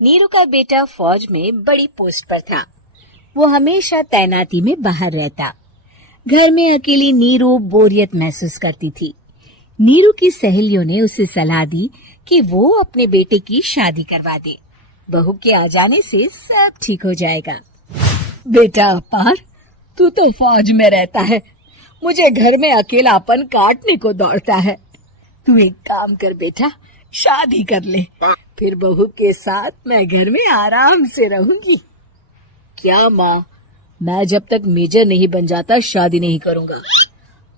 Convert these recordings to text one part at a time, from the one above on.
नीरू का बेटा फौज में बड़ी पोस्ट पर था। वो हमेशा तैनाती में बाहर रहता। घर में अकेली नीरू बोरियत महसूस करती थी। नीरू की सहेलियों ने उसे सलाह दी कि वो अपने बेटे की शादी करवा दे। बहू के आ जाने से सब ठीक हो जाएगा। बेटा अपार, तू तो फौज में रहता है, मुझे घर में अकेलापन काटने को दौड़ता है। तू एक काम कर बेटा, शादी कर ले, फिर बहू के साथ मैं घर में आराम से रहूंगी। क्या माँ? मैं जब तक मेजर नहीं बन जाता शादी नहीं करूंगा।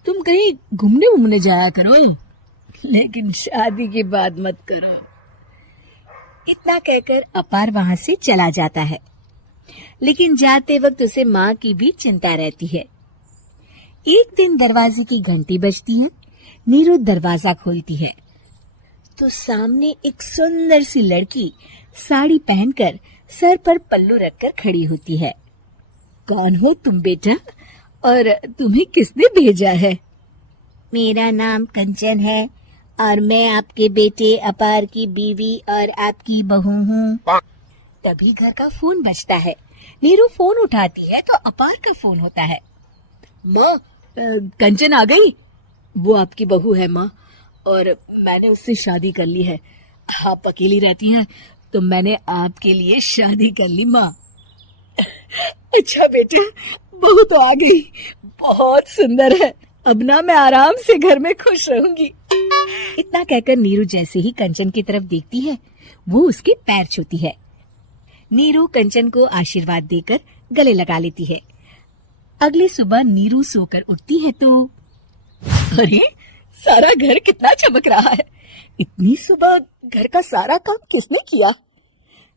तुम कहीं घूमने जाया करो, लेकिन शादी की बात मत करो। इतना कहकर अपार वहाँ से चला जाता है, लेकिन जाते वक्त उसे माँ की भी चिंता रहती है। एक दिन दरवाजे की घंटी बजती है। नीरू दरवाजा खोलती है तो सामने एक सुंदर सी लड़की साड़ी पहनकर सर पर पल्लू रखकर खड़ी होती है। कौन हो तुम बेटा, और तुम्हें किसने भेजा है? मेरा नाम कंचन है और मैं आपके बेटे अपार की बीवी और आपकी बहू हूँ। तभी घर का फोन बजता है। नीरू फोन उठाती है तो अपार का फोन होता है। माँ, कंचन आ गई। वो आपकी बहू है माँ, और मैंने उससे शादी कर ली है। आप अकेली रहती हैं तो मैंने आपके लिए शादी कर ली माँ। अच्छा बेटा, बहू तो आ गई, बहुत सुंदर है। अब ना मैं आराम से घर में खुश रहूंगी। इतना कहकर नीरू जैसे ही कंचन की तरफ देखती है, वो उसके पैर छूती है। नीरू कंचन को आशीर्वाद देकर गले लगा लेती है। अगली सुबह नीरू सोकर उठती है तो अरे, सारा घर कितना चमक रहा है। इतनी सुबह घर का सारा काम किसने किया?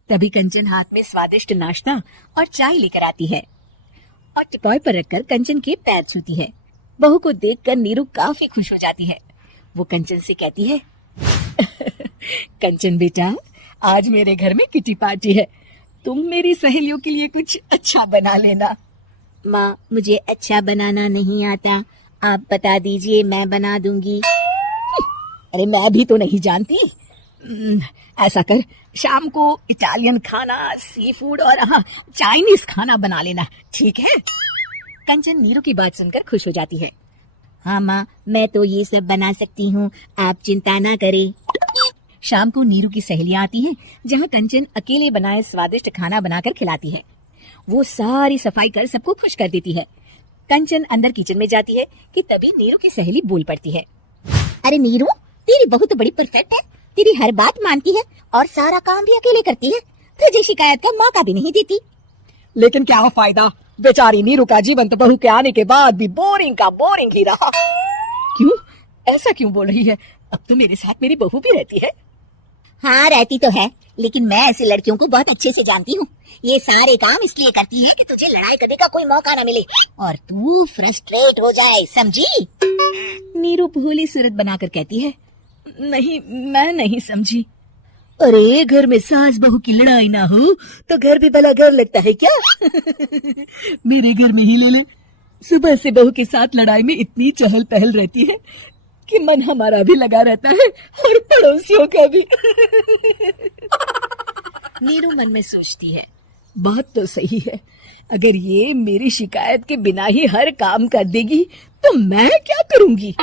तभी कंचन हाथ में स्वादिष्ट नाश्ता और चाय लेकर आती है और टिपॉय पर रखकर कंचन के पैर छूती है। बहू को देखकर नीरू काफी खुश हो जाती है। वो कंचन से कहती है, कंचन बेटा, आज मेरे घर में किटी पार्टी है, तुम मेरी सहेलियों के लिए कुछ अच्छा बना लेना। माँ, मुझे अच्छा बनाना नहीं आता, आप बता दीजिए, मैं बना दूंगी। अरे मैं भी तो नहीं जानती। ऐसा कर, शाम को इटालियन खाना, सी फूड और हाँ, चाइनीज खाना बना लेना, ठीक है? कंचन नीरू की बात सुनकर खुश हो जाती है। हाँ माँ, मैं तो ये सब बना सकती हूँ, आप चिंता ना करें। शाम को नीरू की सहेलियां आती हैं, जहाँ कंचन अकेले बनाए स्वादिष्ट खाना बनाकर खिलाती है। वो सारी सफाई कर सबको खुश कर देती है। कंचन अंदर किचन में जाती है कि तभी नीरू की सहेली बोल पड़ती है। अरे नीरू, तेरी बहू तो बड़ी परफेक्ट है, तेरी हर बात मानती है और सारा काम भी अकेले करती है, तुझे शिकायत का मौका भी नहीं देती। लेकिन क्या फायदा, बेचारी नीरू का जीवन तो बहू के आने के बाद भी बोरिंग का बोरिंग ही रहा। क्यों, ऐसा क्यों बोल रही है? अब तो मेरे साथ मेरी बहू भी रहती है। हाँ, रहती तो है, लेकिन मैं ऐसी लड़कियों को बहुत अच्छे से जानती हूँ। ये सारे काम इसलिए करती है कि तुझे लड़ाई करने का कोई मौका न मिले और तू फ्रस्ट्रेट हो जाए, समझी? नीरू भोली सूरत बनाकर कहती है। नहीं, मैं नहीं समझी। अरे, घर में सास बहू की लड़ाई ना हो तो घर भी भला घर लगता है क्या? मेरे घर में ही ले ले, सुबह से बहू के साथ लड़ाई में इतनी चहल पहल रहती है कि मन हमारा भी लगा रहता है और पड़ोसियों का भी। नीरू मन में सोचती है, बात तो सही है, अगर ये मेरी शिकायत के बिना ही हर काम कर देगी तो मैं क्या करूंगी?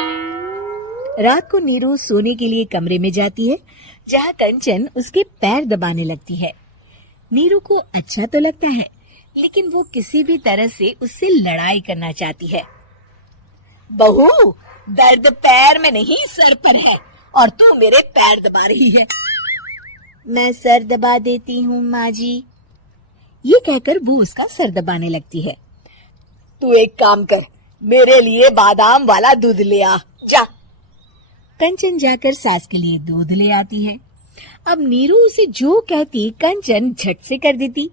रात को नीरू सोने के लिए कमरे में जाती है, जहाँ कंचन उसके पैर दबाने लगती है। नीरू को अच्छा तो लगता है, लेकिन वो किसी भी तरह से उससे लड़ाई करना चाहती है। बहू, दर्द पैर में नहीं सर पर है और तू मेरे पैर दबा रही है। मैं सर दबा देती हूँ माँ जी। ये कहकर वो उसका सर दबाने लगती है। तू एक काम कर, मेरे लिए बादाम वाला दूध ले आ, जा। कंचन जाकर सास के लिए दूध ले आती है। अब नीरू उसे जो कहती कंचन झट से कर देती।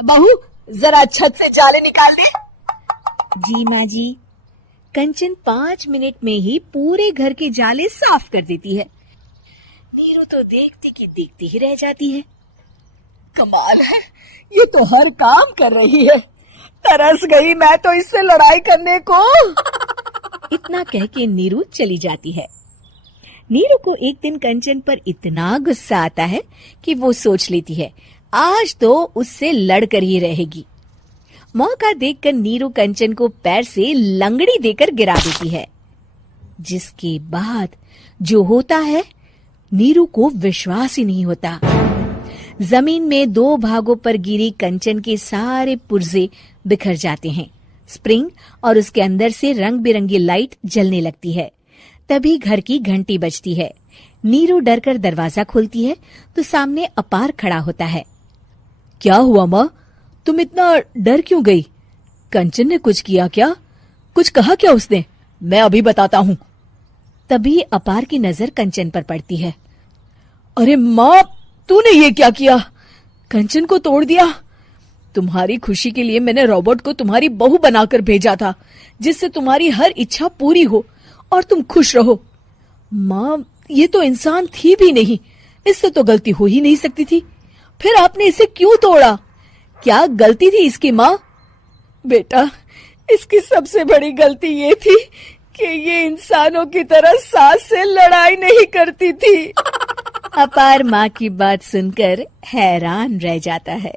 बहू, जरा छत से जाले निकाल दे। जी माँ जी। कंचन 5 मिनट में ही पूरे घर के जाले साफ कर देती है। नीरू तो देखती की देखती ही रह जाती है। कमाल है, ये तो हर काम कर रही है। तरस गई मैं तो इससे लड़ाई करने को। इतना कह के नीरू चली जाती है। नीरू को एक दिन कंचन पर इतना गुस्सा आता है कि वो सोच लेती है आज तो उससे लड़कर ही रहेगी। मौका देखकर नीरू कंचन को पैर से लंगड़ी देकर गिरा देती है, जिसके बाद जो होता है नीरू को विश्वास ही नहीं होता। जमीन में 2 भागों पर गिरी कंचन के सारे पुर्जे बिखर जाते हैं। स्प्रिंग और उसके अंदर से रंग बिरंगी लाइट जलने लगती है। तभी घर की घंटी बजती है। नीरू डरकर दरवाजा खोलती है तो सामने अपार खड़ा होता है। क्या हुआ माँ, तुम इतना डर क्यों गई? कंचन ने कुछ किया क्या? कुछ कहा क्या उसने? मैं अभी बताता हूँ। तभी अपार की नजर कंचन पर पड़ती है। अरे माँ, तूने ये क्या किया? कंचन को तोड़ दिया। तुम्हारी खुशी के लिए मैंने रॉबर्ट को तुम्हारी बहू बनाकर भेजा था, जिससे तुम्हारी हर इच्छा पूरी हो और तुम खुश रहो। माँ, ये तो इंसान थी भी नहीं, इससे तो गलती हो ही नहीं सकती थी। फिर आपने इसे क्यों तोड़ा? क्या गलती थी इसकी माँ? बेटा, इसकी सबसे बड़ी गलती ये थी कि ये इंसानों की तरह सास से लड़ाई नहीं करती थी। अपार माँ की बात सुनकर हैरान रह जाता है।